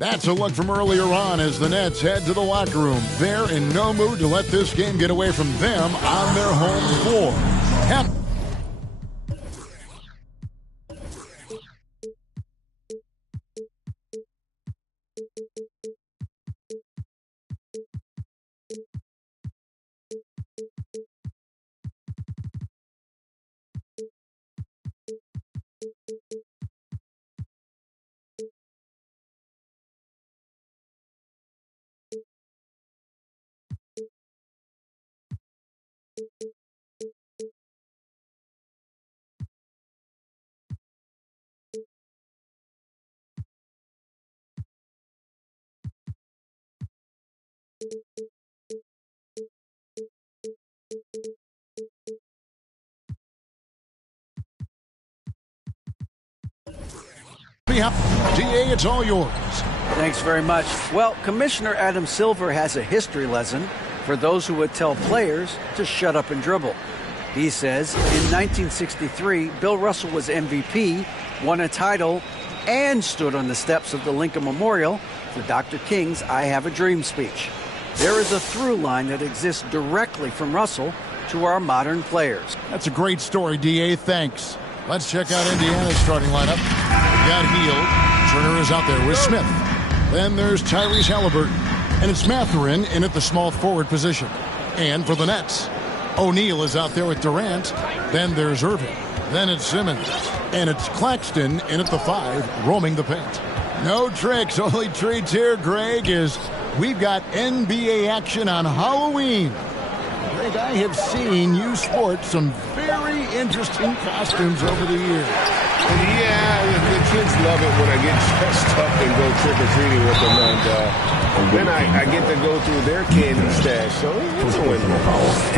That's a look from earlier on as the Nets head to the locker room. They're in no mood to let this game get away from them on their home floor. DA, it's all yours. Thanks very much. Well, Commissioner Adam Silver has a history lesson for those who would tell players to shut up and dribble. He says in 1963, Bill Russell was MVP, won a title, and stood on the steps of the Lincoln Memorial for Dr. King's I Have a Dream speech. There is a through line that exists directly from Russell to our modern players. That's a great story, DA. Thanks. Let's check out Indiana's starting lineup. We got Hield. Turner is out there with Smith. Then there's Tyrese Halliburton. And it's Mathurin in at the small forward position. And for the Nets, O'Neal is out there with Durant. Then there's Irving. Then it's Simmons. And it's Claxton in at the 5, roaming the paint. No tricks, only treats here, Greg, is we've got NBA action on Halloween. Greg, I have seen you sport some very interesting costumes over the years. Yeah, the kids love it when I get dressed up and go trick-or-treating with them. And then I get to go through their candy stash. So it's a win.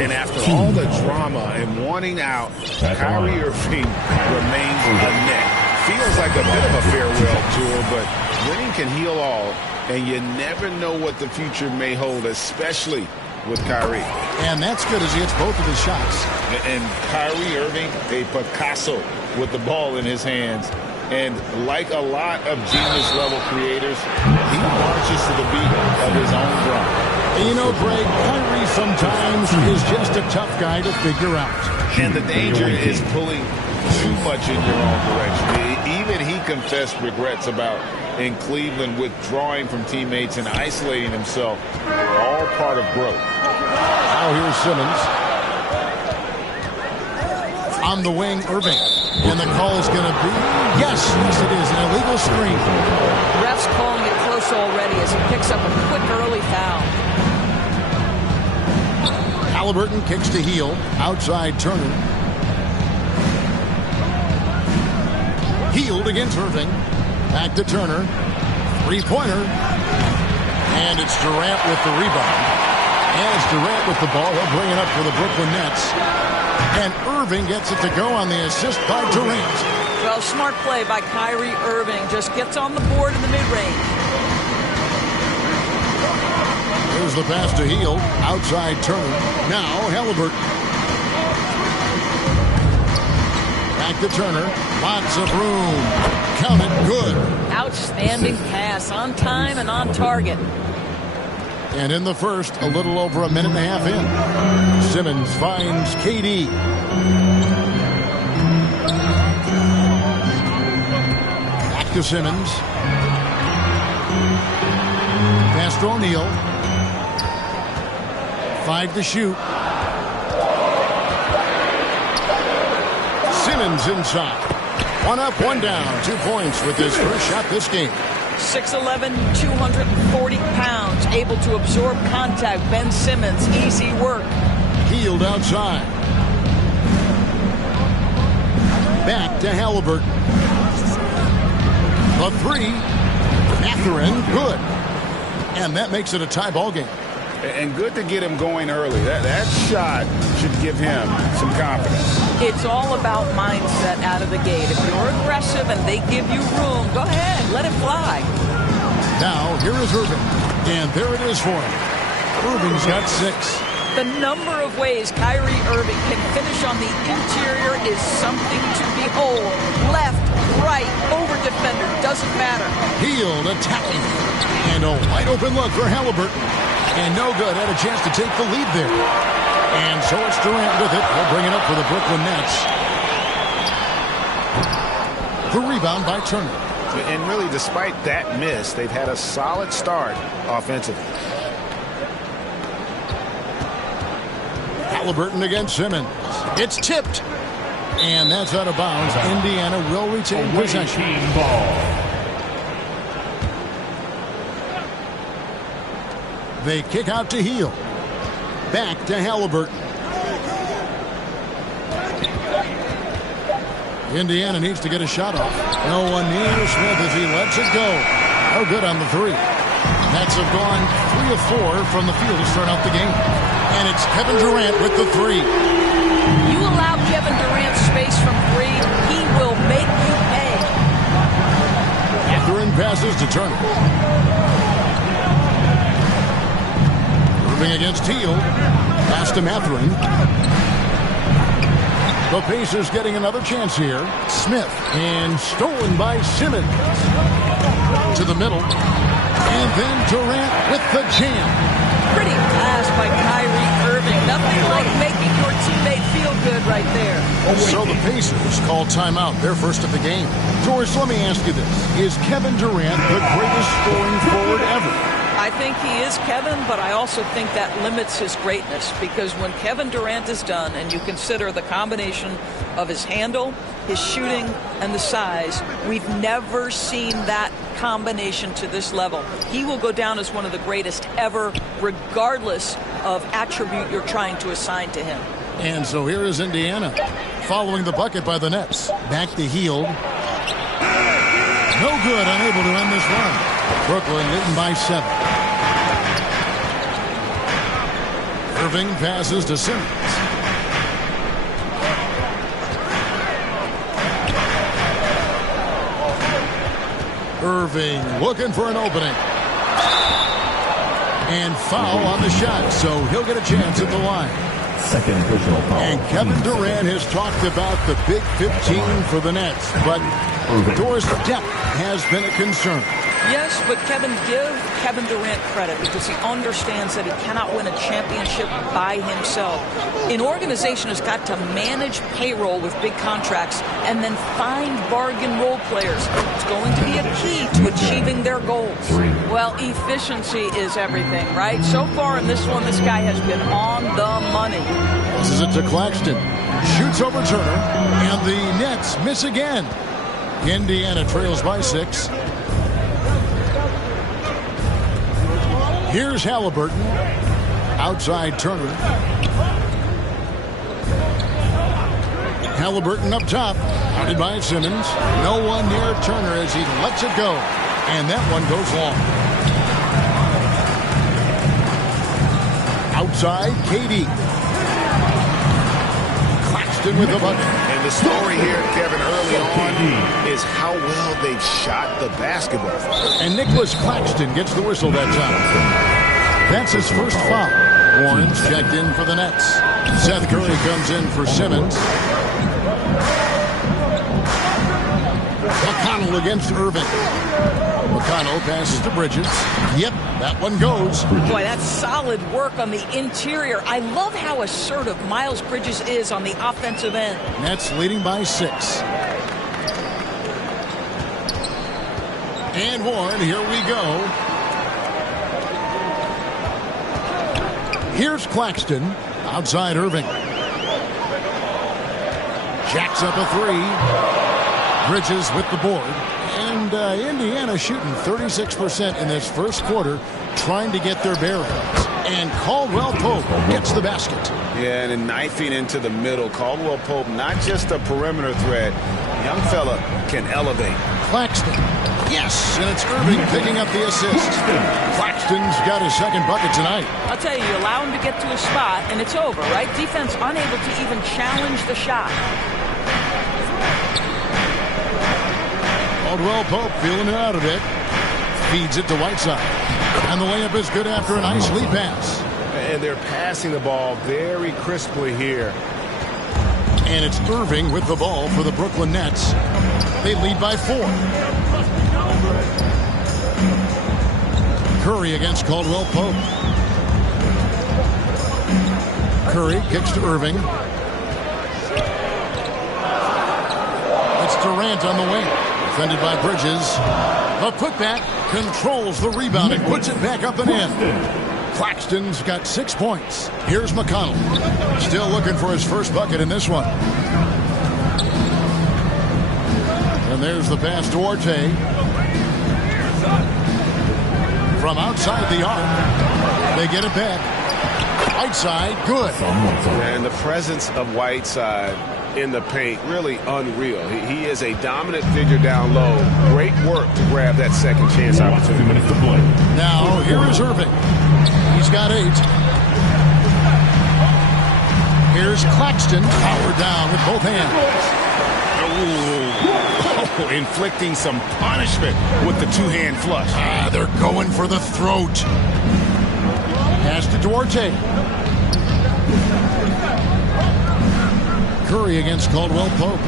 And after all the drama and wanting out, Kyrie Irving remains a net. Feels like a bit of a farewell tour, but winning can heal all. And you never know what the future may hold, especially with Kyrie. And that's good as he hits both of his shots. And Kyrie Irving, a Picasso with the ball in his hands. And like a lot of genius-level creators, he marches to the beat of his own drum. And you know, Greg, Kyrie sometimes is just a tough guy to figure out. And the danger is pulling too much in your own direction. Even he confessed regrets about in Cleveland withdrawing from teammates and isolating himself. All part of growth. Now here's Simmons. On the wing, Irving. And the call is going to be, yes, it is, an illegal screen. Ref's calling it close already as he picks up a quick early foul. Halliburton kicks to Hield. Outside Turner. Hield against Irving. Back to Turner. Three-pointer. And it's Durant with the rebound. And it's Durant with the ball. He'll bring it up for the Brooklyn Nets. And Irving gets it to go on the assist by Durant. Well, smart play by Kyrie Irving. Just gets on the board in the mid-range. Here's the pass to Hield. Outside Turner. Now Halliburton. Back to Turner. Lots of room. Count it. Good. Outstanding pass. On time and on target. And in the first, a little over a minute and a half in. Simmons finds KD. Back to Simmons. Pass to O'Neal. 5 to shoot. Simmons inside. 1 up, 1 down. 2 points with his first shot this game. 6'11", 240 pounds, able to absorb contact. Ben Simmons, easy work. Hield outside. Back to Halliburton. The 3. Mathurin, good. And that makes it a tie ball game. And good to get him going early. That shot should give him some confidence. It's all about mindset out of the gate. If you're aggressive and they give you room, go ahead, let it fly. Now, here is Irving. And there it is for him. Irving's got 6. The number of ways Kyrie Irving can finish on the interior is something to behold. Left, right, over defender, doesn't matter. Hield attacking. And a wide open look for Halliburton. And no good. Had a chance to take the lead there. And so it's Durant with it. They'll bring it up for the Brooklyn Nets. The rebound by Turner. And really, despite that miss, they've had a solid start offensively. Halliburton against Simmons. It's tipped. And that's out of bounds. Indiana will retain possession. They kick out to Hield. Back to Halliburton. Indiana needs to get a shot off. No one near Smith as he lets it go. No good on the three. Nets have gone 3 of 4 from the field to start out the game. And it's Kevin Durant with the three. You allow Kevin Durant space from 3, he will make you pay. Mathurin passes to Turner. Irving against Hield. Pass to Mathurin. The Pacers getting another chance here. Smith, and stolen by Simmons. To the middle. And then Durant with the jam. Pretty pass by Kyrie Irving. Nothing like making your teammate feel good right there. So the Pacers call timeout, their first of the game. Doris, let me ask you this. Is Kevin Durant the greatest scoring forward ever? I think he is Kevin, but I also think that limits his greatness, because when Kevin Durant is done and you consider the combination of his handle, his shooting, and the size, we've never seen that combination to this level. He will go down as one of the greatest ever, regardless of attribute you're trying to assign to him. And so here is Indiana following the bucket by the Nets. Back to Hield. No good, unable to end this run. Brooklyn leading by 7. Irving passes to Simmons. Irving looking for an opening. And foul on the shot, so he'll get a chance at the line. Second personal foul. And Kevin Durant has talked about the Big 15 for the Nets, but Doris, depth has been a concern. Yes, but give Kevin Durant credit, because he understands that he cannot win a championship by himself. An organization has got to manage payroll with big contracts and then find bargain role players. It's going to be a key to achieving their goals. Well, efficiency is everything, right? So far in this one, this guy has been on the money. This is it to Claxton. Shoots over Turner, and the Nets miss again. Indiana trails by 6. Here's Halliburton. Outside Turner. Halliburton up top. Guarded by Simmons. No one near Turner as he lets it go. And that one goes long. Outside, KD. Claxton with the bucket. And the story here, Kevin, early on is how well they've shot the basketball. And Nicholas Claxton gets the whistle that time. That's his first foul. Warren's checked in for the Nets. Seth Curry comes in for Simmons. McConnell against Irving. McConnell passes to Bridges. Yep, that one goes. Boy, that's solid work on the interior. I love how assertive Miles Bridges is on the offensive end. Nets leading by 6. And Warren, here we go. Here's Claxton. Outside Irving. Jacks up a 3. Bridges with the board. And Indiana shooting 36% in this first quarter, trying to get their bearings. And Caldwell Pope gets the basket. Yeah, and knifing into the middle. Caldwell Pope, not just a perimeter threat. Young fella can elevate. Claxton. Yes, and it's Irving picking up the assist. Claxton's got his second bucket tonight. I'll tell you, you allow him to get to a spot, and it's over, right? Defense unable to even challenge the shot. Caldwell Pope feeling it out a bit. Feeds it to Whiteside. And the layup is good after a nice lead pass. And they're passing the ball very crisply here. And it's Irving with the ball for the Brooklyn Nets. They lead by 4. Curry against Caldwell Pope. Curry kicks to Irving. It's Durant on the wing. Defended by Bridges. A putback controls the rebound and puts it back up and in. Claxton's got 6 points. Here's McConnell. Still looking for his first bucket in this one. And there's the pass to Duarte. From outside the arc. They get it back. Whiteside, good. And the presence of Whiteside in the paint, really unreal. He is a dominant figure down low. Great work to grab that second chance opportunity. 2 minutes to play. Now, here is Irving. He's got 8. Here's Claxton, powered down with both hands. Oh, inflicting some punishment with the two-hand flush. They're going for the throat. Pass to Duarte. Curry against Caldwell Pope.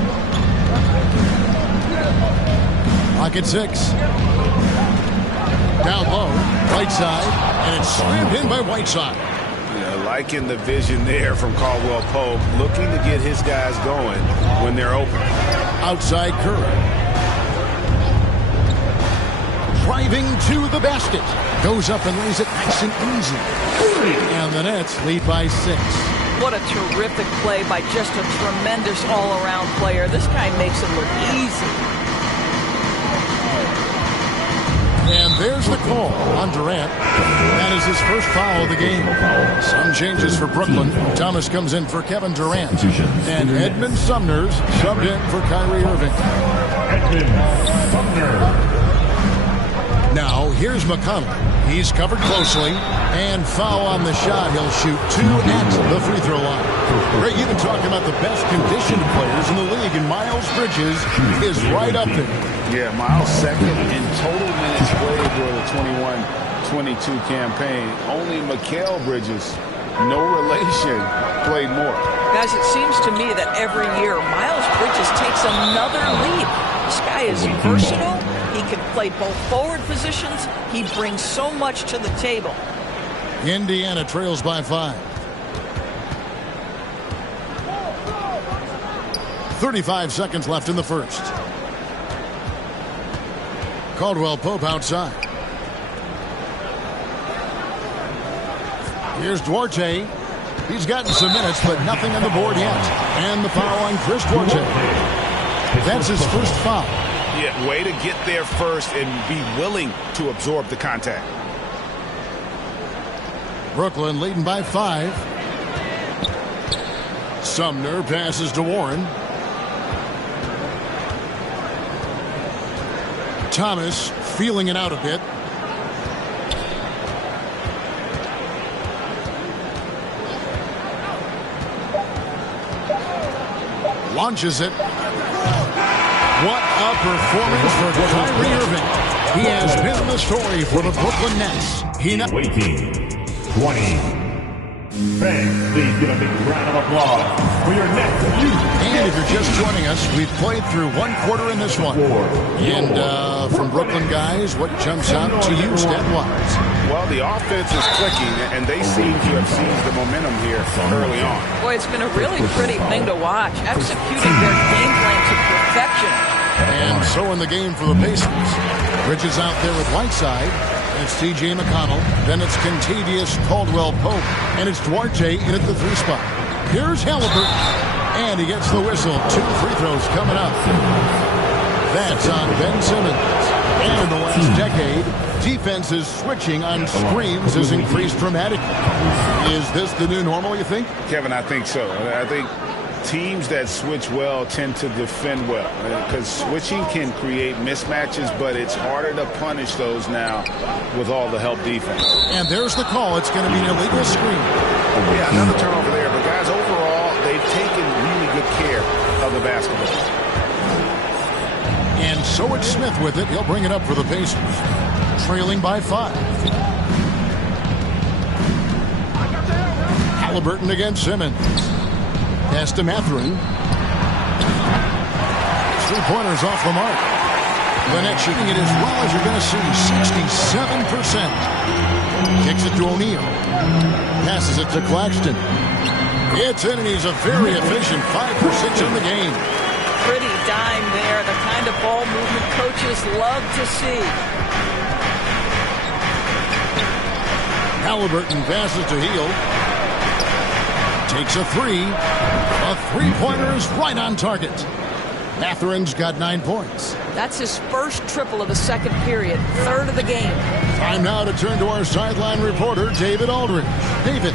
Pocket 6. Down low, Whiteside, and it's slammed in by Whiteside. Yeah, liking the vision there from Caldwell Pope, looking to get his guys going when they're open. Outside Curry. Driving to the basket. Goes up and lays it nice and easy. And the Nets lead by 6. What a terrific play by just a tremendous all-around player. This guy makes it look easy. And there's the call on Durant. That is his first foul of the game. Some changes for Brooklyn. Thomas comes in for Kevin Durant. And Edmund Sumner's subbed in for Kyrie Irving. Now, here's McConnell. He's covered closely. And foul on the shot. He'll shoot 2 at the free throw line. Greg, you've been talking about the best conditioned players in the league, and Miles Bridges is right up there. Yeah, Miles second in total minutes played during the 21-22 campaign. Only Mikal Bridges, no relation, played more. Guys, it seems to me that every year Miles Bridges takes another leap. This guy is versatile. He can play both forward positions. He brings so much to the table. Indiana trails by 5. 35 seconds left in the first. Caldwell Pope outside. Here's Duarte. He's gotten some minutes, but nothing on the board yet. And the foul on Chris Duarte. That's his first foul. Yeah, way to get there first and be willing to absorb the contact. Brooklyn leading by 5. Sumner passes to Warren. Thomas feeling it out a bit. Launches it. What a performance for Kyrie Irving. He has been the story for the Brooklyn Nets. Waiting. 20. Fans, please give a big round of applause for your next youth. And if you're just joining us, we've played through 1 quarter in this one. And from Brooklyn guys, what jumps out to you stat-wise? Well, the offense is clicking, and they seem to have seized the momentum here early on. Boy, it's been a really pretty thing to watch, executing their game plan to perfection. And so in the game for the Pacers. Bridges out there with Whiteside. It's C.J. McConnell. Then it's Contavious Caldwell Pope. And it's Duarte in at the 3 spot. Here's Halliburton. And he gets the whistle. 2 free throws coming up. That's on Ben Simmons. And in the last decade, defenses switching on screens has increased dramatically. Is this the new normal, you think? Kevin, I think so. I think teams that switch well tend to defend well, because switching can create mismatches, but it's harder to punish those now with all the help defense. And there's the call. It's going to be an illegal screen. Yeah, another turnover there, but guys, overall, they've taken really good care of the basketball. And so it's Smith with it. He'll bring it up for the Pacers. Trailing by 5. Halliburton against Simmons. Pass to Mathurin. three-pointers off the mark. The net shooting it as well as you're going to see, 67%. Kicks it to O'Neal. Passes it to Claxton. It's in, and he's a very efficient 5 for 6 in the game. Pretty dime there, the kind of ball movement coaches love to see. Halliburton passes to Hield. Takes a three. A three-pointer is right on target. Matherin's got 9 points. That's his first triple of the second period, third of the game. Time now to turn to our sideline reporter, David Aldridge. David.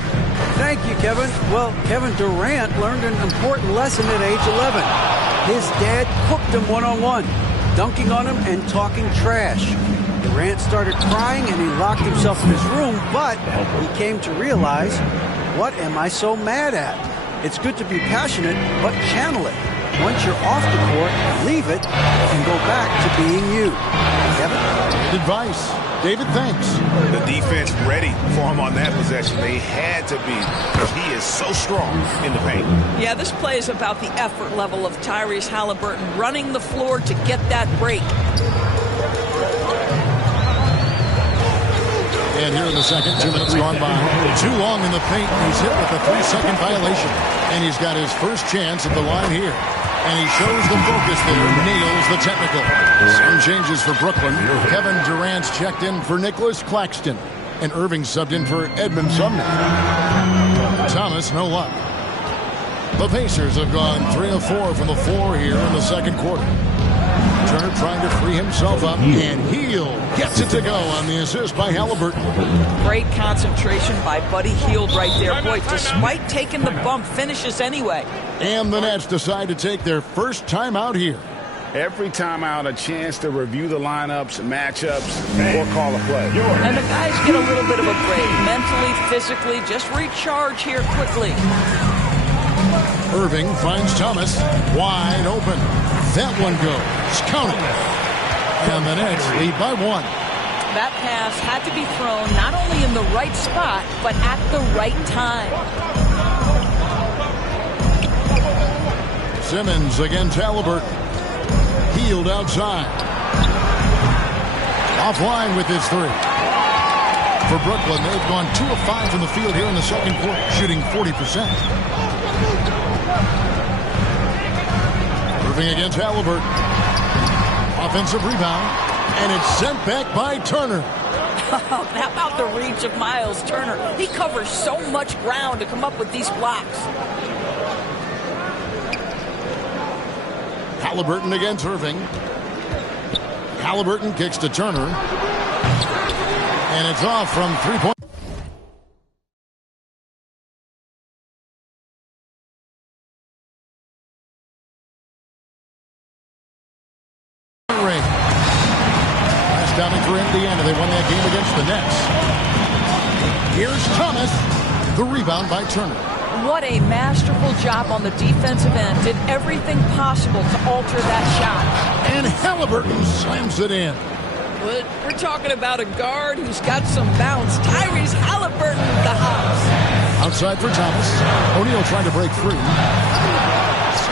Thank you, Kevin. Well, Kevin Durant learned an important lesson at age 11. His dad cooked him one-on-one, dunking on him and talking trash. Durant started crying and he locked himself in his room, but he came to realize, what am I so mad at? It's good to be passionate, but channel it. Once you're off the court, leave it and go back to being you. Kevin? Good advice. David, thanks. The defense ready for him on that possession. They had to be, because he is so strong in the paint. Yeah, this play is about the effort level of Tyrese Halliburton running the floor to get that break. And here in the second, 2 minutes gone by. Too long in the paint. He's hit with a 3-second violation. And he's got his first chance at the line here. And he shows the focus there, nails the technical. Some changes for Brooklyn. Kevin Durant's checked in for Nicholas Claxton. And Irving subbed in for Edmund Sumner. Thomas, no luck. The Pacers have gone 3 of 4 from the floor here in the second quarter. Turner trying to free himself up, and Hield gets it to go on the assist by Halliburton. Great concentration by Buddy Hield right there. Boy, despite taking the bump, finishes anyway. And the Nets decide to take their first time out here. Every time out, a chance to review the lineups, matchups, or call a play. And the guys get a little bit of a break, mentally, physically, just recharge here quickly. Irving finds Thomas wide open. That one goes. Count it. And the Nets lead by 1. That pass had to be thrown not only in the right spot, but at the right time. Simmons against Halliburton. Hield outside. Offline with his 3. For Brooklyn, they've gone 2 of 5 from the field here in the second quarter, shooting 40%. Against Halliburton. Offensive rebound. And it's sent back by Turner. How about the reach of Miles Turner? He covers so much ground to come up with these blocks. Halliburton against Irving. Halliburton kicks to Turner. And it's off from 3-point. For Indiana, they won that game against the Nets. Here's Thomas. The rebound by Turner. What a masterful job on the defensive end. Did everything possible to alter that shot. And Halliburton slams it in. But we're talking about a guard who's got some bounce. Tyrese Halliburton with the hops. Outside for Thomas. O'Neal trying to break free.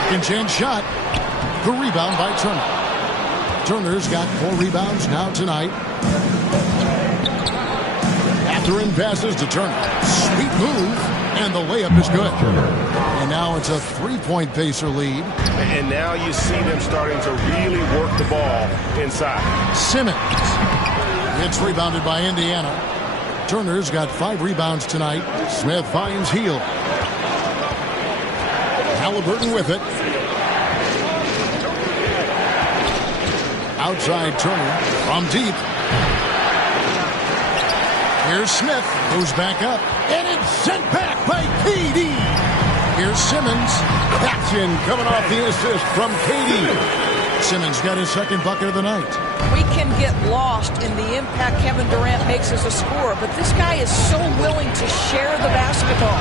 Second chance shot. The rebound by Turner. Turner's got 4 rebounds now tonight. Matherin passes to Turner. Sweet move, and the layup is good. And now it's a 3-point Pacer lead. And now you see them starting to really work the ball inside. Simmons. It's rebounded by Indiana. Turner's got 5 rebounds tonight. Smith finds Hield. Halliburton with it. Outside Turner from deep. Here's Smith, goes back up, and it's sent back by KD. Here's Simmons. That's in, coming off the assist from KD. Simmons got his second bucket of the night. We can get lost in the impact Kevin Durant makes as a scorer, but this guy is so willing to share the basketball.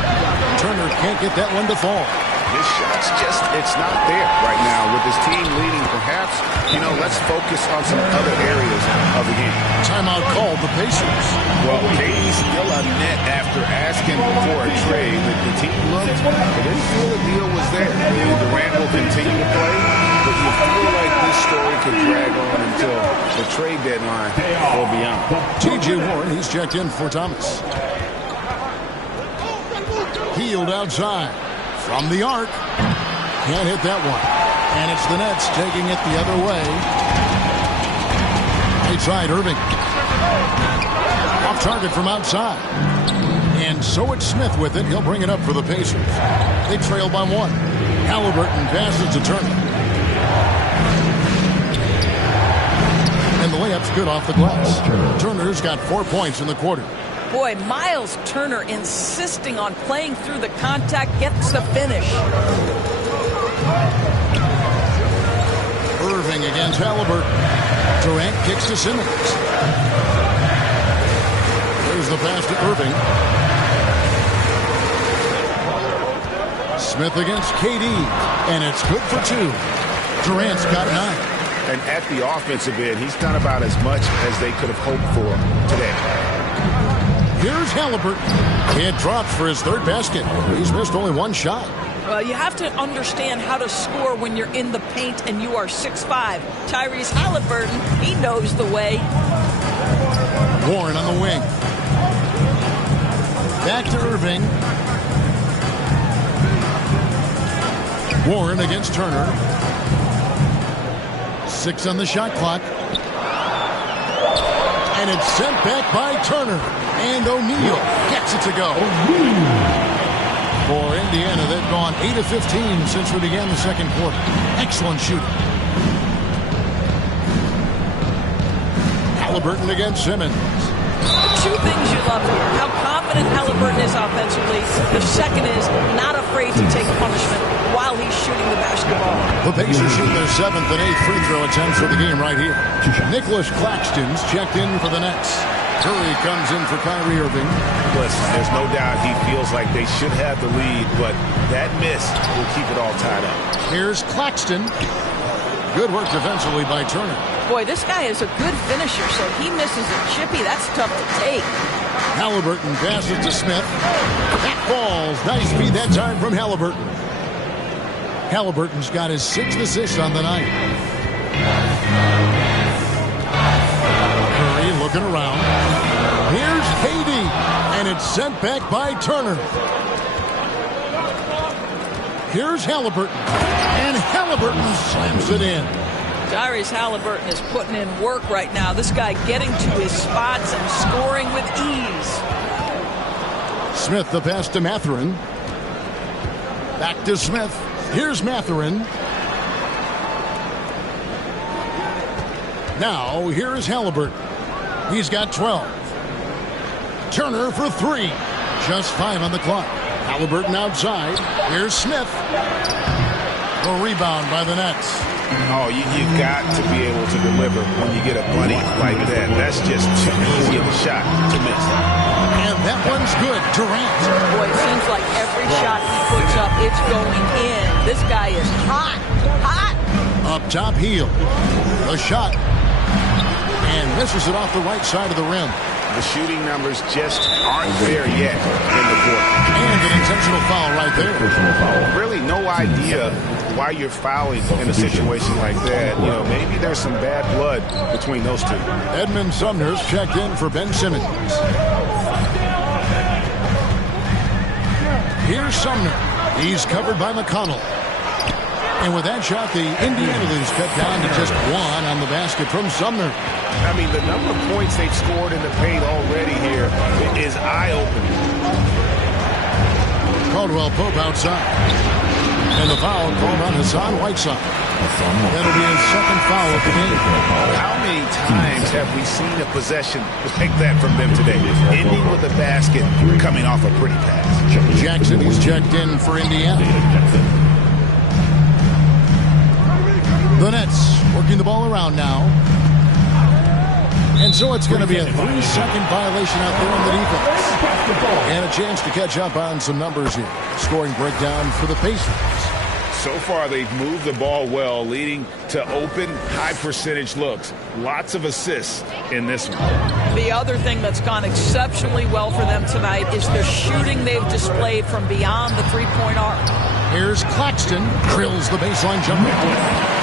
Turner can't get that one to fall. His shot's just, it's not there right now with his team leading. Perhaps, let's focus on some other areas of the game. Timeout called the Pacers. Well, KD's still a net after asking for a trade. The team looked, they didn't feel the deal was there. Durant will continue to play, but you feel like could drag on until the trade deadline or beyond. T.J. Warren, he's checked in for Thomas. Healed outside. From the arc. Can't hit that one. And it's the Nets taking it the other way. Right side, Irving. Off target from outside. And so it's Smith with it. He'll bring it up for the Pacers. They trail by 1. Halliburton passes to Turner. And the layup's good off the glass. Turner's got 4 points in the quarter. Boy, Miles Turner insisting on playing through the contact, gets the finish. Irving against Halliburton. Durant kicks to Simmons. There's the pass to Irving. Smith against KD. And it's good for 2. Durant's got 9. And at the offensive end, he's done about as much as they could have hoped for today. Here's Halliburton. It drops for his 3rd basket. He's missed only 1 shot. Well, you have to understand how to score when you're in the paint and you are 6'5". Tyrese Halliburton, he knows the way. Warren on the wing. Back to Irving. Warren against Turner. 6 on the shot clock. And it's sent back by Turner. And O'Neal gets it to go. For Indiana, they've gone 8 of 15 since we began the second quarter. Excellent shooting. Halliburton against Simmons. 2 things you love here. How confident Halliburton is offensively. The second is not afraid to take punishment while he's shooting the basketball. The Pacers shoot their 7th and 8th free throw attempts for the game right here. Nicholas Claxton's checked in for the Nets. Curry comes in for Kyrie Irving. Listen, there's no doubt he feels like they should have the lead, but that miss will keep it all tied up. Here's Claxton. Good work defensively by Turner. Boy, this guy is a good finisher, so he misses a chippy. That's tough to take. Halliburton passes to Smith. That falls. Nice feed that time from Halliburton. Halliburton's got his 6th assist on the night. Curry looking around. Here's KD, and it's sent back by Turner. Here's Halliburton, and Halliburton slams it in. Tyrese Halliburton is putting in work right now. This guy getting to his spots and scoring with ease. Smith the pass to Mathurin. Back to Smith. Here's Mathurin. Now, here is Halliburton. He's got 12. Turner for 3. Just 5 on the clock. Halliburton outside. Here's Smith. The rebound by the Nets. Oh, you've got to be able to deliver when you get a bunny like that. That's just too easy of a shot to miss. And that one's good. Durant. Boy, it seems like every shot he puts up, it's going in. This guy is hot. Hot. Up top, heel. The shot. And misses it off the right side of the rim. The shooting numbers just aren't there yet in the quarter. And an intentional foul right there. Really no idea why you're fouling in a situation like that. You know, maybe there's some bad blood between those two. Edmund Sumner's checked in for Ben Simmons. Here's Sumner. He's covered by McConnell. And with that shot, the Indiana lead's cut down to just 1 on the basket from Sumner. I mean, the number of points they've scored in the paint already here is eye-opening. Caldwell Pope outside. And the foul called on Hassan Whiteside. That'll be his 2nd foul of the game. How many times have we seen a possession like that from them today? Ending with a basket, coming off a pretty pass. Jackson, he's checked in for Indiana. The Nets working the ball around now. And so it's going to be a 3-second violation out there on the defense. And a chance to catch up on some numbers here. Scoring breakdown for the Pacers. So far, they've moved the ball well, leading to open, high-percentage looks. Lots of assists in this one. The other thing that's gone exceptionally well for them tonight is the shooting they've displayed from beyond the three-point arc. Here's Claxton. Drills the baseline jumper.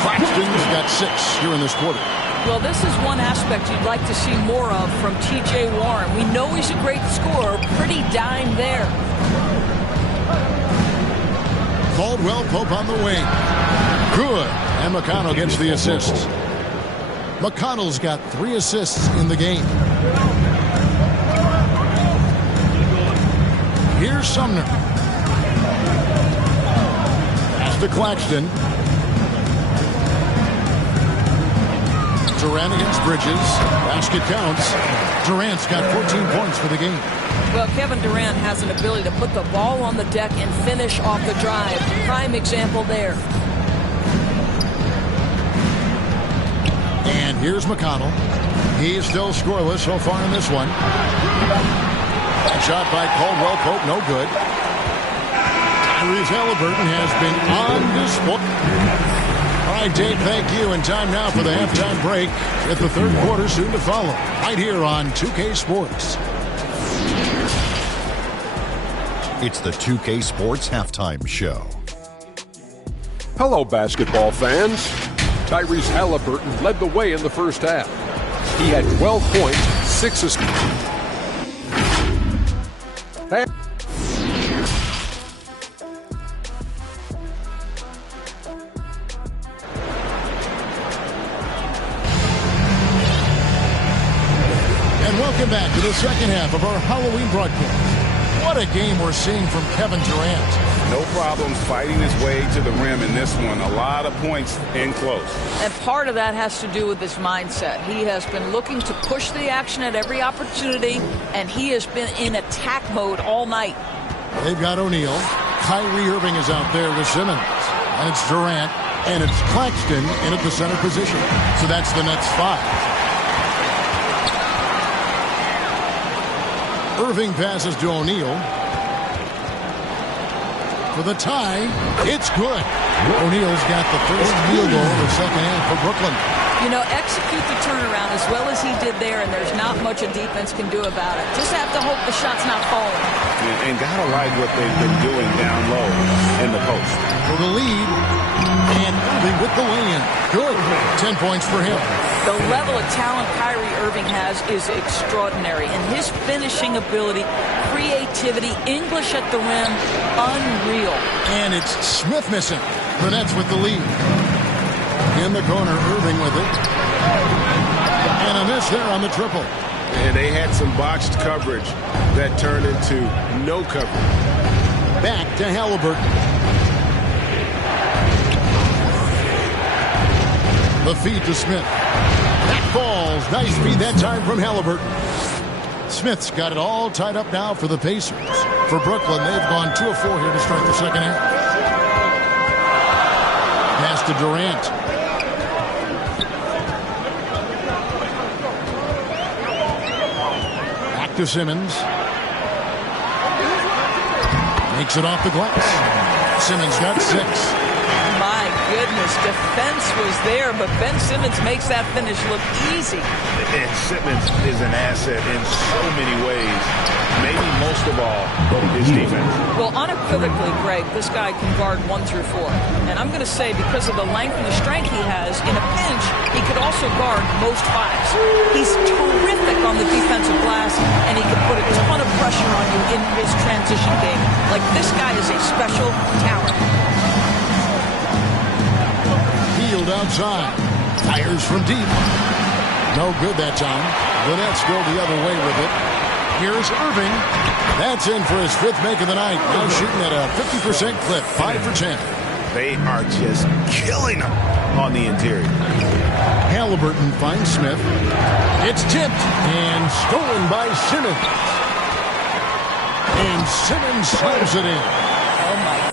Claxton's got 6 here in this quarter. Well, this is one aspect you'd like to see more of from T.J. Warren. We know he's a great scorer. Pretty dime there. Caldwell Pope on the wing. Good. And McConnell gets the assist. McConnell's got 3 assists in the game. Here's Sumner. Pass to Claxton. Durant against Bridges. Basket counts. Durant's got 14 points for the game. Well, Kevin Durant has an ability to put the ball on the deck and finish off the drive. Prime example there. And here's McConnell. He's still scoreless so far in this one. Shot by Caldwell Pope, no good. Tyrese Halliburton has been on display. All right, Dave, thank you. And time now for the halftime break with the third quarter soon to follow. Right here on 2K Sports. It's the 2K Sports Halftime Show. Hello, basketball fans. Tyrese Halliburton led the way in the first half. He had 12 points, 6 assists. And welcome back to the second half of our Halloween broadcast. What a game we're seeing from Kevin Durant. No problems fighting his way to the rim in this one. A lot of points in close. And part of that has to do with his mindset. He has been looking to push the action at every opportunity, and he has been in attack mode all night. They've got O'Neal. Kyrie Irving is out there with Simmons. And it's Durant. And it's Claxton in at the center position. So that's the Nets 5. Irving passes to O'Neal. For the tie, it's good. O'Neal's got the first field goal of the second half for Brooklyn. You know, execute the turnaround as well as he did there, and there's not much a defense can do about it. Just have to hope the shot's not falling. And gotta like what they've been doing down low in the post. For the lead, and Irving with the lay-in. Good. 10 points for him. The level of talent Kyrie Irving has is extraordinary, and his finishing ability, creativity, English at the rim, unreal. And it's Smith missing. The Nets with the lead. In the corner, Irving with it. And a miss there on the triple. And they had some botched coverage that turned into no coverage. Back to Halliburton. The feed to Smith. That falls. Nice feed that time from Halliburton. Smith's got it all tied up now for the Pacers. For Brooklyn, they've gone 2 of 4 here to start the second half. Pass to Durant. Back to Simmons. Makes it off the glass. Simmons got 6. My goodness, defense was there, but Ben Simmons makes that finish look easy. And Simmons is an asset in so many ways. Maybe most of all, his defense. Well, unequivocally, Greg, this guy can guard 1 through 4. And I'm going to say because of the length and the strength he has, in a pinch, he could also guard most 5s. He's terrific on the defensive glass, and he can put a ton of pressure on you in his transition game. Like, this guy is a special talent. Field outside. Fires from deep. No good that time. The Nets go the other way with it. Here's Irving. That's in for his 5th make of the night. Now shooting at a 50% clip. 5 for 10. They are just killing them on the interior. Halliburton finds Smith. It's tipped and stolen by Simmons. And Simmons slams it in. Oh, my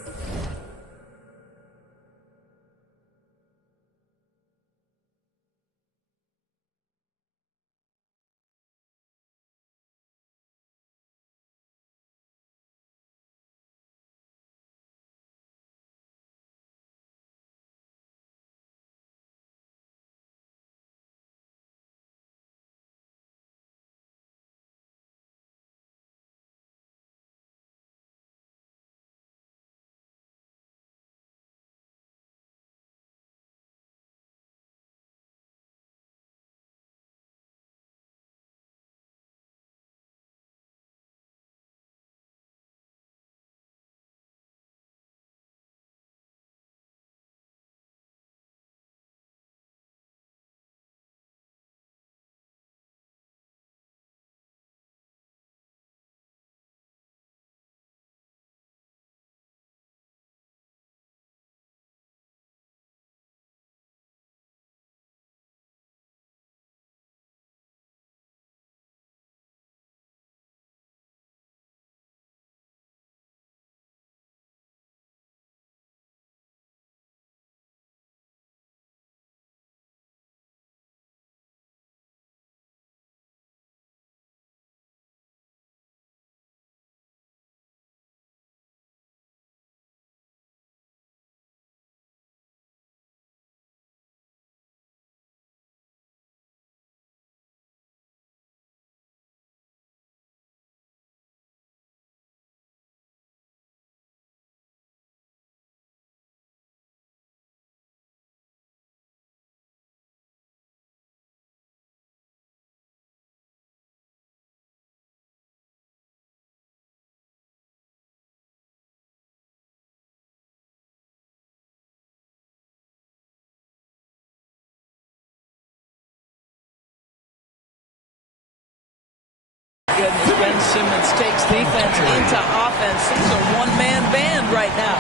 Goodness, Ben Simmons takes defense into offense. It's a one-man band right now.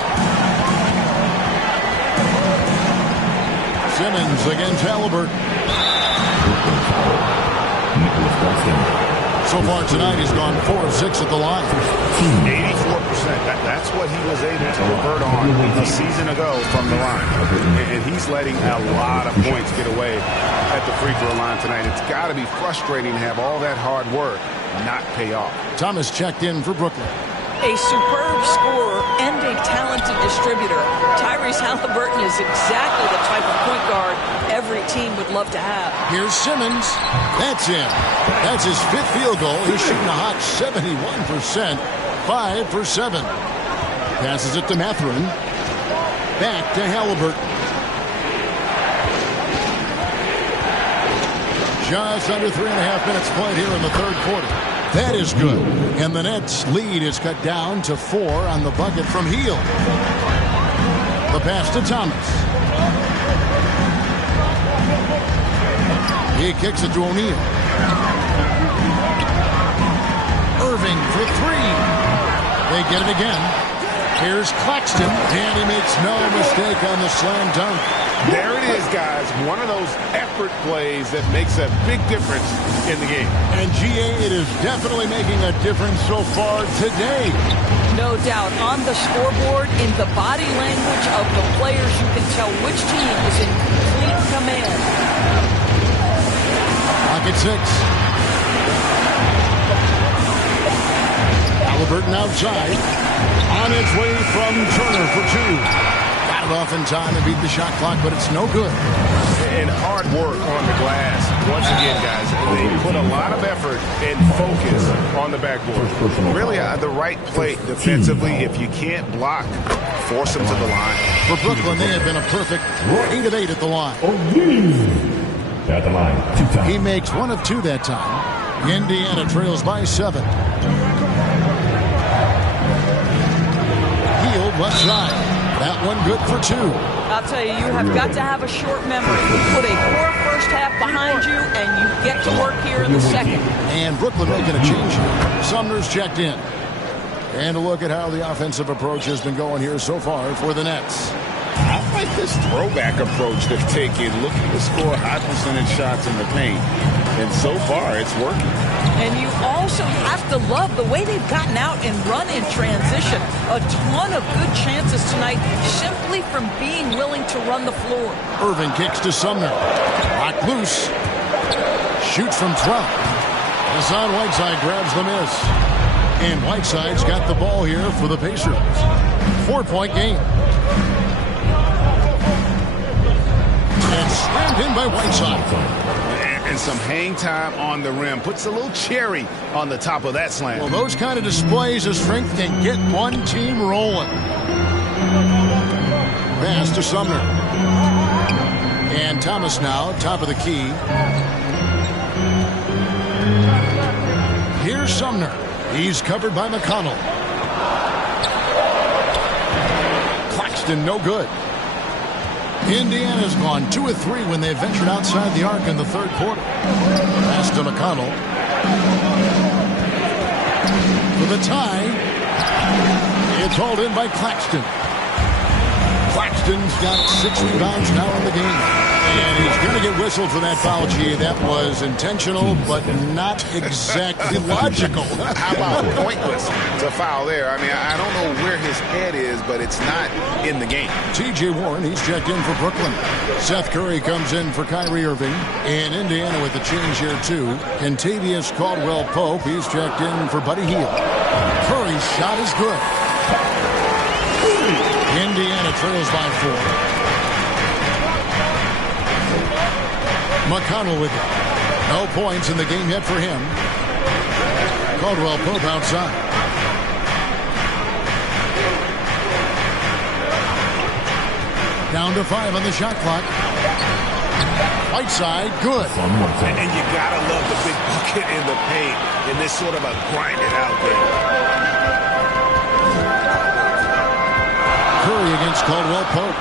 Simmons against Halliburton. So far tonight, he's gone 4 of 6 at the line. 84%. That's what he was able to revert on a season ago from the line. And he's letting a lot of points get away at the free throw line tonight. It's got to be frustrating to have all that hard work not pay off. Thomas checked in for Brooklyn. A superb scorer and a talented distributor. Tyrese Halliburton is exactly the type of point guard every team would love to have. Here's Simmons. That's in. That's his 5th field goal. He's shooting a hot 71%. 5 for 7. Passes it to Mathurin. Back to Halliburton. Just under 3.5 minutes played here in the third quarter. That is good. And the Nets' lead is cut down to 4 on the bucket from Hield. The pass to Thomas. He kicks it to O'Neal. Irving for 3. They get it again. Here's Claxton, and he makes no mistake on the slam dunk. There it is, guys. One of those effort plays that makes a big difference in the game. And GA, it is definitely making a difference so far today. No doubt. On the scoreboard, in the body language of the players, you can tell which team is in complete command. Clock at 6. Halliburton outside. On its way from Turner for 2. Got it off in time to beat the shot clock, but it's no good. And hard work on the glass. Once again, guys, they put a lot of effort and focus on the backboard. Really the right play defensively. If you can't block, force them to the line. For Brooklyn, they have been a perfect 8 of 8 at the line. At the line, 2 times. He makes 1 of 2 that time. Indiana trails by 7. Hield left side. That one good for 2. I'll tell you, you have got to have a short memory. Put a poor first half behind you, and you get to work here in the second. And Brooklyn making a change here. Sumner's checked in. And a look at how the offensive approach has been going here so far for the Nets. I like this throwback approach they're taking, looking to score high percentage shots in the paint. And so far, it's working. And you also have to love the way they've gotten out and run in transition. A ton of good chances tonight simply from being willing to run the floor. Irving kicks to Sumner. Lock loose. Shoots from 12. Hassan Whiteside grabs the miss. And Whiteside's got the ball here for the Pacers. 4-point game. And slammed in by Whiteside. And some hang time on the rim. Puts a little cherry on the top of that slam. Well, those kind of displays of strength can get one team rolling. Pass to Sumner. And Thomas now, top of the key. Here's Sumner. He's covered by McConnell. Claxton, no good. Indiana's gone 2 of 3 when they ventured outside the arc in the third quarter. Pass to McConnell. For the tie. It's hauled in by Claxton. Claxton's got 6 rebounds now in the game. And he's going to get whistled for that foul, G. That was intentional, but not exactly logical. How about pointless to foul there? I mean, I don't know where his head is, but it's not in the game. T.J. Warren, he's checked in for Brooklyn. Seth Curry comes in for Kyrie Irving. And Indiana with the change here, too. Kentavious Caldwell-Pope, he's checked in for Buddy Hield. Curry's shot is good. Indiana trails by 4. McConnell with it. No points in the game yet for him. Caldwell-Pope outside. Down to 5 on the shot clock. Whiteside, good. And you gotta love the big bucket in the paint in this sort of a grinded out game. Curry against Caldwell-Pope.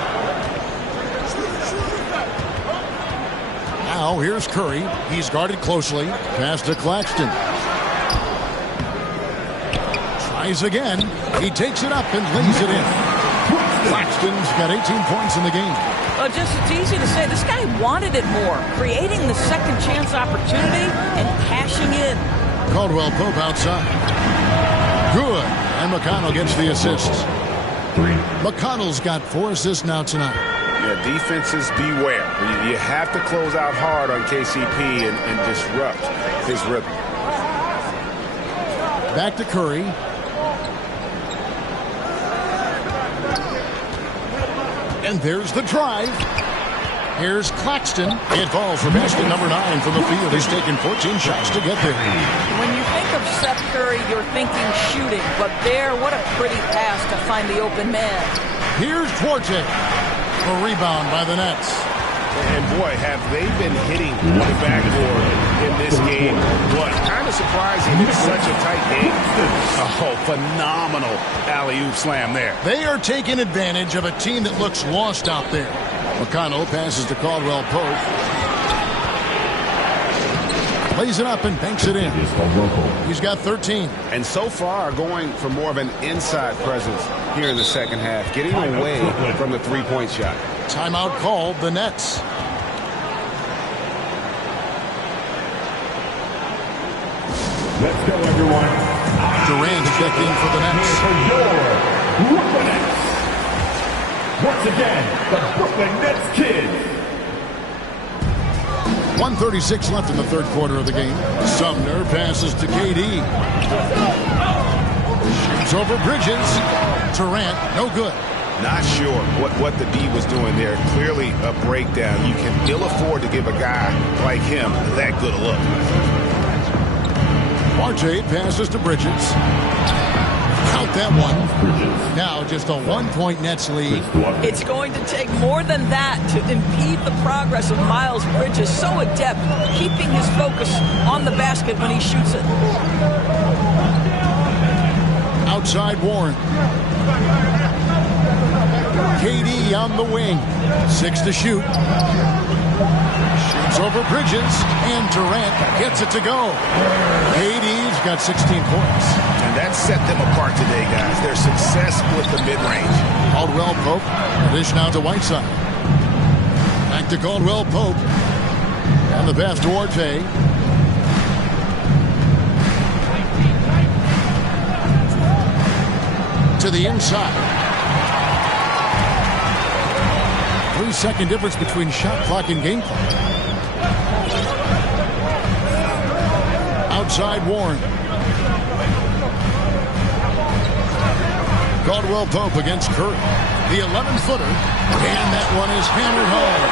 Now here's Curry. He's guarded closely. Pass to Claxton. Tries again. He takes it up and lays it in. Claxton's got 18 points in the game. Well, just it's easy to say this guy wanted it more, creating the second chance opportunity and cashing in. Caldwell Pope outside. Good. And McConnell gets the assists. McConnell's got 4 assists now tonight. Yeah, defenses beware. You have to close out hard on KCP and disrupt his rhythm. Back to Curry. And there's the drive. Here's Claxton. It falls for basket number 9 from the field. He's taken 14 shots to get there. When you think of Seth Curry, you're thinking shooting. But there, what a pretty pass to find the open man. Here's Duarte. A rebound by the Nets. And boy, have they been hitting the backboard in this game. What? Kind of surprising. It's such a tight game. Oh, phenomenal alley-oop slam there. They are taking advantage of a team that looks lost out there. McConnell passes to Caldwell Pope. Lays it up and banks it in. He's got 13. And so far, going for more of an inside presence here in the second half, getting away from the three-point shot. Timeout called, the Nets. Let's go, everyone. Durant checking for the Nets. Brooklyn Nets. Once again, the Brooklyn Nets kids. 1:36 left in the third quarter of the game. Sumner passes to KD. Shoots over Bridges. Durant, no good. Not sure what the D was doing there. Clearly a breakdown. You can ill afford to give a guy like him that good a look. Duarte passes to Bridges. Count that one. Now just a 1-point Nets lead. It's going to take more than that to impede the progress of Miles Bridges. So adept, keeping his focus on the basket when he shoots it. Outside Warren. KD on the wing. 6 to shoot. Shoots over Bridges. And Durant gets it to go. KD's got 16 points. And that set them apart today, guys. Their success with the mid-range. Caldwell Pope. Dish now to Whiteside. Back to Caldwell Pope. And the pass to Duarte. To the inside. 3-second difference between shot clock and game clock. Outside Warren. Caldwell Pope against Curry. The 11-footer. And that one is hammered home.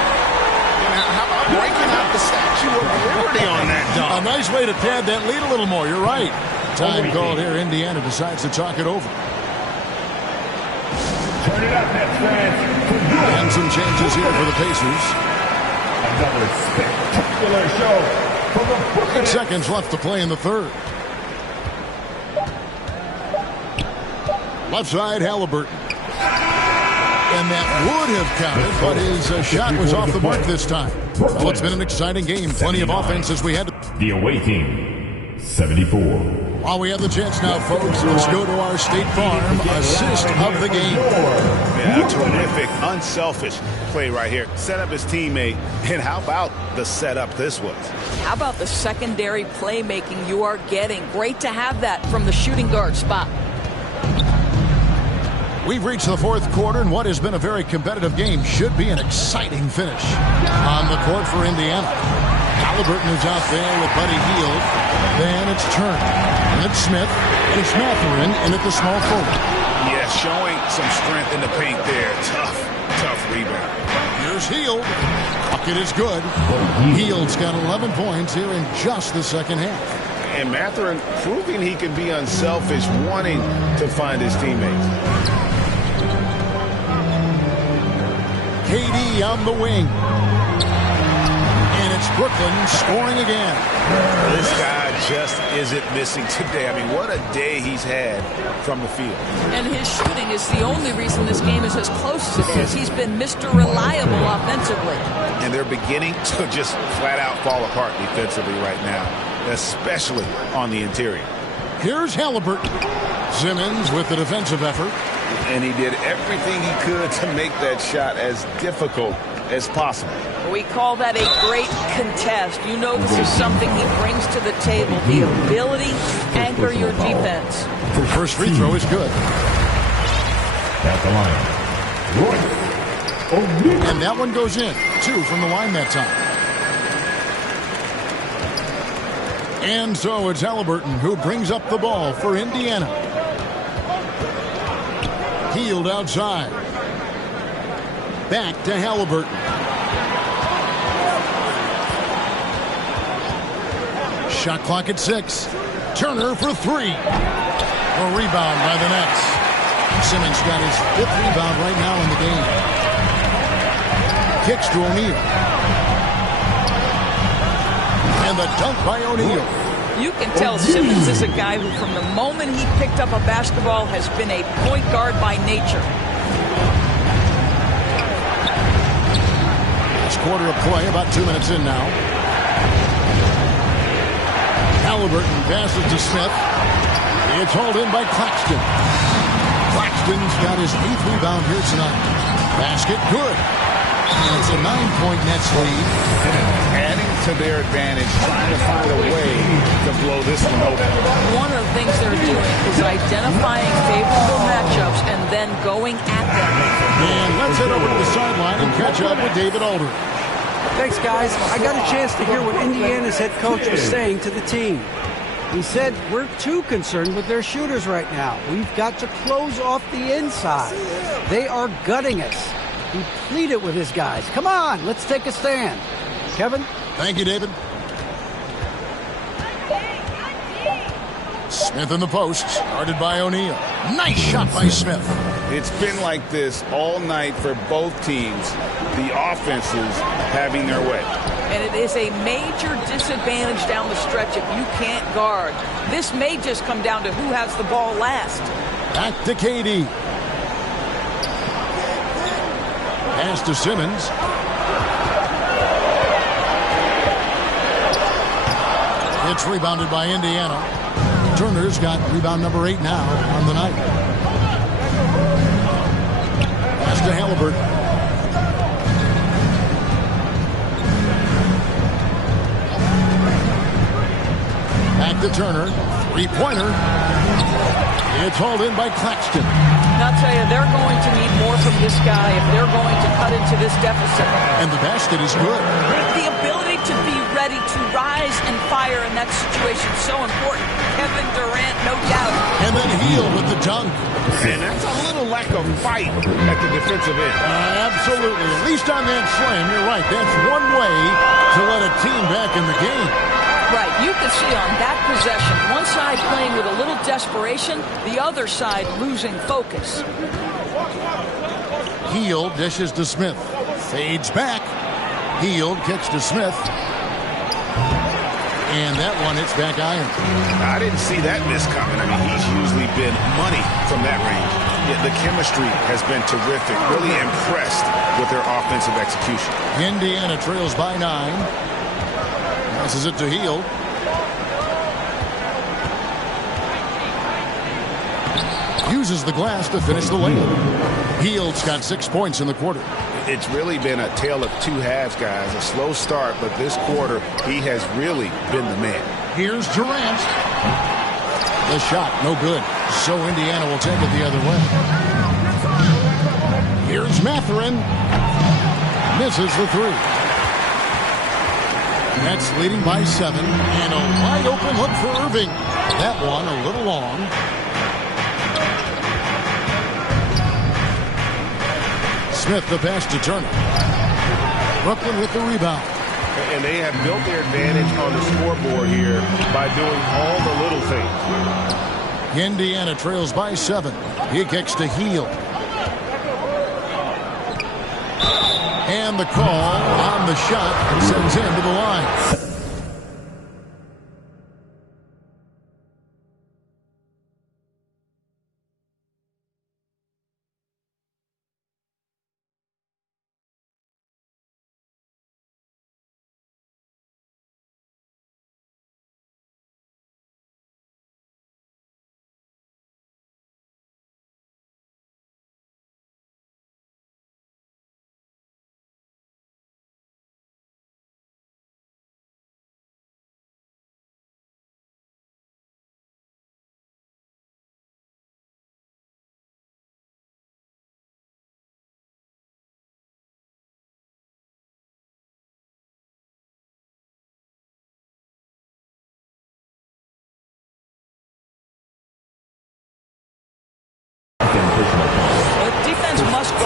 How about breaking out the Statue of Liberty on that dunk? A nice way to pad that lead a little more. You're right. Time called here. Indiana decides to talk it over. Turn it up, Nets fans. And some changes here for the Pacers. Another spectacular show from the Brooklyn 8 seconds left to play in the third. Left side, Halliburton. And that would have counted, but his shot was off the mark this time. Well, it's been an exciting game. Plenty of offense as we had to... The away team, 74. While we have the chance now, folks, let's go to our State Farm assist of the game. Yeah, terrific, unselfish play right here. Set up his teammate, and how about the setup this was? How about the secondary playmaking you are getting? Great to have that from the shooting guard spot. We've reached the fourth quarter, and what has been a very competitive game should be an exciting finish. On the court for Indiana. Halliburton is out there with Buddy Hield. Then it's Turner. And it's Smith. And it's Mathurin in at the small forward. Yeah, showing some strength in the paint there. Tough rebound. Here's Hield. Bucket is good. Hield's got 11 points here in just the second half. And Mathurin proving he can be unselfish, wanting to find his teammates. KD on the wing. And it's Brooklyn scoring again. This guy just isn't missing today. I mean, what a day he's had from the field. And his shooting is the only reason this game is as close as it is. He's been Mr. Reliable offensively. And they're beginning to just flat out fall apart defensively right now, especially on the interior. Here's Halliburton. Simmons with the defensive effort. And he did everything he could to make that shot as difficult as possible. We call that a great contest. You know this is something he brings to the table, the ability to anchor your defense. First free throw is good. At the line, Royce. And that one goes in. 2 from the line that time. And so it's Halliburton who brings up the ball for Indiana. Healed outside. Back to Halliburton. Shot clock at 6. Turner for 3. A rebound by the Nets. Simmons got his 5th rebound right now in the game. Kicks to O'Neal. And the dunk by O'Neal. You can tell Simmons is a guy who, from the moment he picked up a basketball, has been a point guard by nature. Last quarter of play, about 2 minutes in now. Halliburton passes to Smith. It's hauled in by Claxton. Claxton's got his 8th rebound here tonight. Basket good. And it's a 9-point Nets lead. Adding to their advantage, trying to find a way to blow this one open. One of the things they're doing is identifying favorable matchups and then going at them. And let's head over to the sideline and catch up with David Aldridge. Thanks, guys. I got a chance to hear what Indiana's head coach was saying to the team. He said, we're too concerned with their shooters right now. We've got to close off the inside. They are gutting us. He pleaded with his guys. Come on, let's take a stand. Kevin? Thank you, David. Smith in the post, guarded by O'Neal. Nice shot by Smith. It's been like this all night for both teams. The offenses having their way. And it is a major disadvantage down the stretch if you can't guard. This may just come down to who has the ball last. Back to KD. Pass to Simmons. It's rebounded by Indiana. Turner's got rebound number 8 now on the night. Pass to Halliburton. Back to Turner. 3-pointer. It's hauled in by Claxton. And I'll tell you, they're going to need more from this guy if they're going to cut into this deficit. And the basket is good. The ability to be ready to rise and fire in that situation is so important. Kevin Durant, no doubt. And then Hield with the dunk. And that's a little lack of fight at the defensive end. Absolutely. At least on that slam, you're right. That's one way to let a team back in the game. Right. You can see on that possession, one side playing with a little desperation, the other side losing focus. Hield dishes to Smith. Fades back. Hield kicks to Smith. And that one hits back iron. I didn't see that miss coming. I mean, he's usually been money from that range. Yet the chemistry has been terrific. Really impressed with their offensive execution. Indiana trails by 9. Passes it to Hield. Uses the glass to finish the layup. Hield's got 6 points in the quarter. It's really been a tale of two halves, guys. A slow start, but this quarter, he has really been the man. Here's Durant. The shot, no good. So Indiana will take it the other way. Here's Mathurin. Misses the 3. Nets leading by 7. And a wide open look for Irving. That one a little long. Smith the pass to Turner. Brooklyn with the rebound. And they have built their advantage on the scoreboard here by doing all the little things. Indiana trails by 7. He kicks to Hield. And the call on the shot sends him to the line.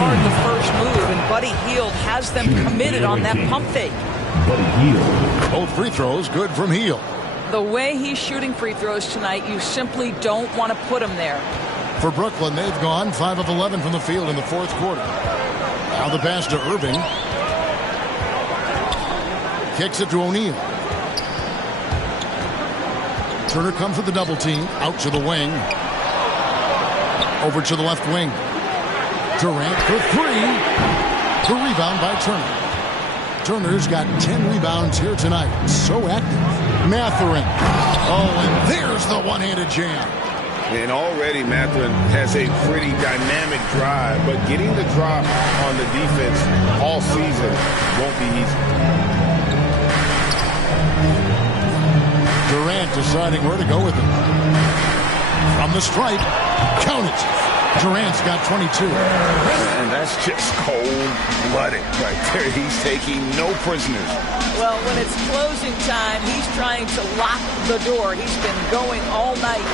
guard the first move, and Buddy Hield has them committed on that pump fake. Both free throws good from Hield. The way he's shooting free throws tonight, you simply don't want to put him there. For Brooklyn, they've gone 5 of 11 from the field in the fourth quarter. Now the pass to Irving. Kicks it to O'Neal. Turner comes with the double team. Out to the wing. Over to the left wing. Durant for three. The rebound by Turner. Turner's got 10 rebounds here tonight. So active. Mathurin. Oh, and there's the one-handed jam. And already Mathurin has a pretty dynamic drive, but getting the drop on the defense all season won't be easy. Durant deciding where to go with it. From the stripe. Count it. Durant's got 22. And that's just cold-blooded right there. He's taking no prisoners. Well, when it's closing time, he's trying to lock the door. He's been going all night.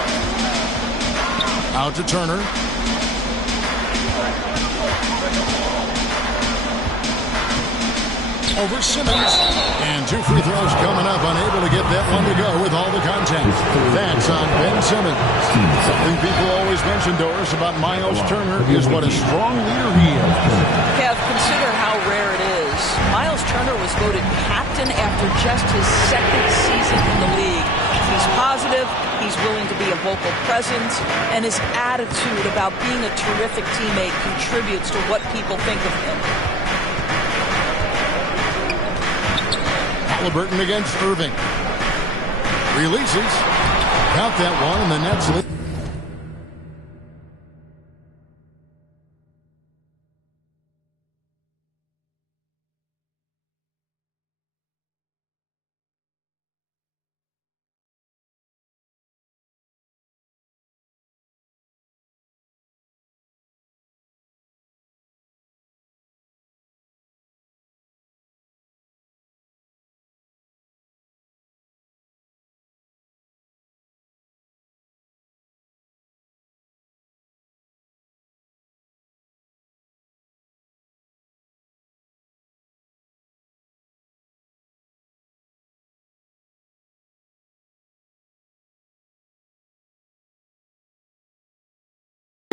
Out to Turner. Over Simmons. And 2 free throws coming up. Unable to get that one to go with all the contact. That's on Ben Simmons. Something people always mention, Doris, about Miles Turner is what a strong leader he is. Kev, consider how rare it is. Miles Turner was voted captain after just his second season in the league. He's positive, he's willing to be a vocal presence, and his attitude about being a terrific teammate contributes to what people think of him. Halliburton against Irving. Releases. Count that one, and the Nets lead.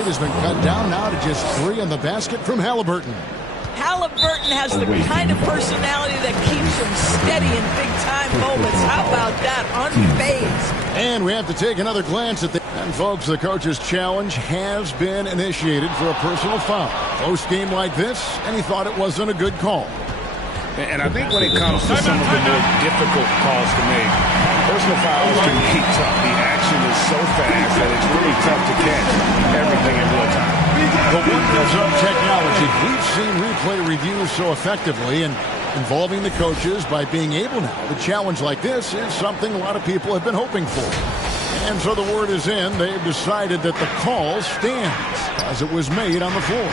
Has been cut down now to just 3 on the basket from Halliburton. Halliburton has the kind of personality that keeps him steady in big-time moments. How about that? Unfazed. And we have to take another glance at the... And, folks, the coach's challenge has been initiated for a personal foul. Close game like this, and he thought it wasn't a good call. And I think when it comes to some of the more difficult calls to make, personal fouls can be tough. The action is so fast that it's really tough to catch everything in real time. The wonders of technology. We've seen replay reviews so effectively and involving the coaches by being able now to challenge like this is something a lot of people have been hoping for. And so the word is in. They've decided that the call stands as it was made on the floor.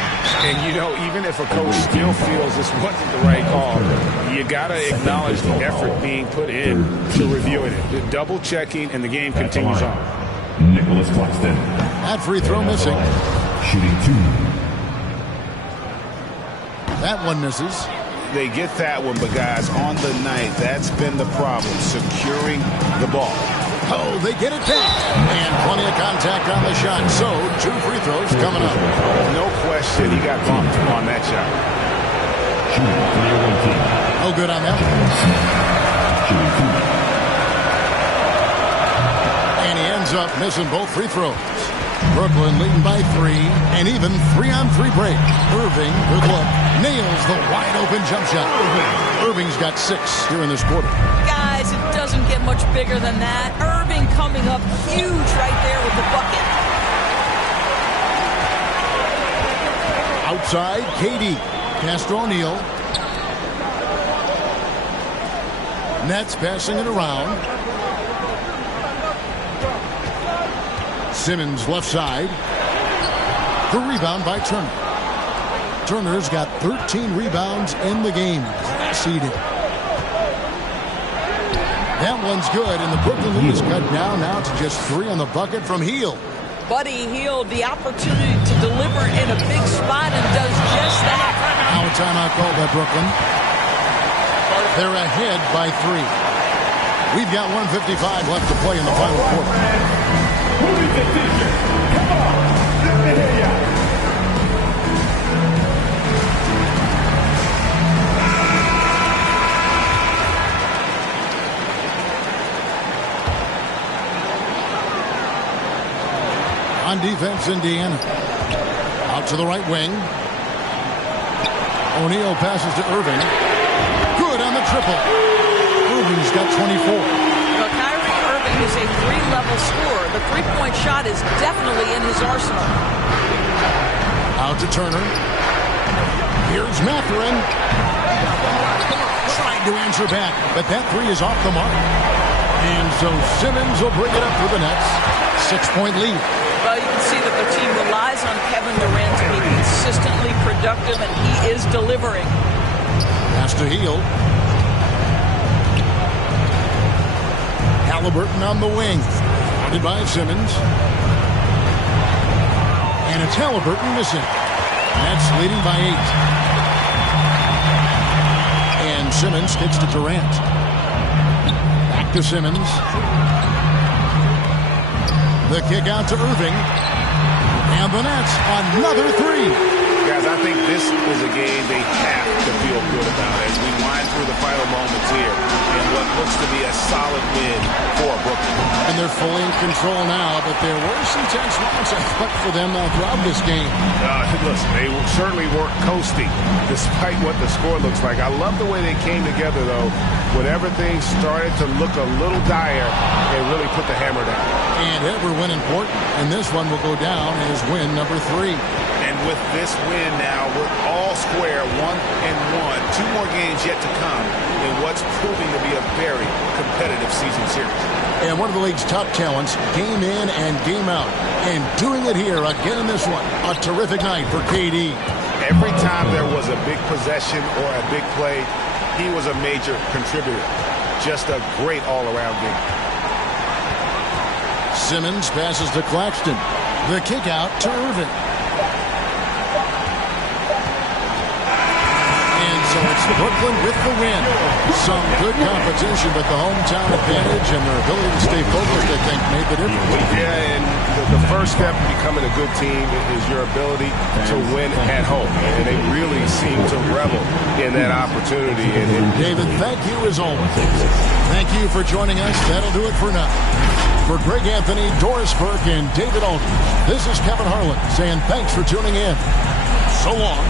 And, you know, even if a coach still feels this wasn't the right call, you got to acknowledge the effort being put in to reviewing it. The double checking, and the game continues on. Nicholas Claxton. That free throw missing. Shooting 2. That one misses. They get that one, but, guys, on the night, that's been the problem, securing the ball. Oh, they get it back. And plenty of contact on the shot. So, 2 free throws coming up. No question he got bumped on that shot. No good on that one. And he ends up missing both free throws. Brooklyn leading by 3, and even 3-on-3 break. Irving, good luck, nails the wide-open jump shot. Irving's got 6 here in this quarter. Guys, it doesn't get much bigger than that. Irving coming up huge right there with the bucket. Outside, KD. Castro O'Neal. Nets passing it around. Simmons left side. The rebound by Turner. Turner's got 13 rebounds in the game. Seeded. That one's good, and the Brooklyn lead is cut down now to just 3 on the bucket from Hield. Buddy Hield, the opportunity to deliver in a big spot, and does just timeout called by Brooklyn. They're ahead by 3. We've got 1:55 left to play in the final quarter. Come on, let me hear ya. On defense, Indiana. Out to the right wing. O'Neal passes to Irving. Good on the triple. Irving's got 24. Kyrie Irving is a 3-level scorer. The three-point shot is definitely in his arsenal. Out to Turner. Here's Mathurin. Trying to answer back, but that 3 is off the mark. And so Simmons will bring it up for the Nets. 6-point lead. Well, you can see that the team relies on Kevin Durant to be consistently productive, and he is delivering. Pass to Hield. Halliburton on the wing. Guarded by Simmons. And it's Halliburton missing. Nets leading by 8. And Simmons kicks to Durant. Back to Simmons. The kick out to Irving. And the Nets, another 3. Guys, I think this is a game they have to feel good about as we wind through the final moments here in what looks to be a solid win for Brooklyn. And they're fully in control now, but there were some tense moments, I thought, for them throughout this game. Listen, they certainly weren't coasting despite what the score looks like. I love the way they came together, though, when everything started to look a little dire and really put the hammer down. And every win important, and this one will go down as win number 3. And with this win now, we're all square, 1-1. 2 more games yet to come in what's proving to be a very competitive season series. And one of the league's top talents, game in and game out. And doing it here again in this one. A terrific night for KD. Every time there was a big possession or a big play, he was a major contributor. Just a great all-around game. Simmons passes to Claxton. The kick out to Irving. And so it's Brooklyn with the win. Some good competition, but the hometown advantage and their ability to stay focused, I think, made the difference. Yeah, and the first step in becoming a good team is your ability to win at home. And they really seem to revel in that opportunity. And David, thank you as always. Thank you for joining us. That'll do it for now. For Greg Anthony, Doris Burke, and David Aldridge, this is Kevin Harlan saying thanks for tuning in. So long.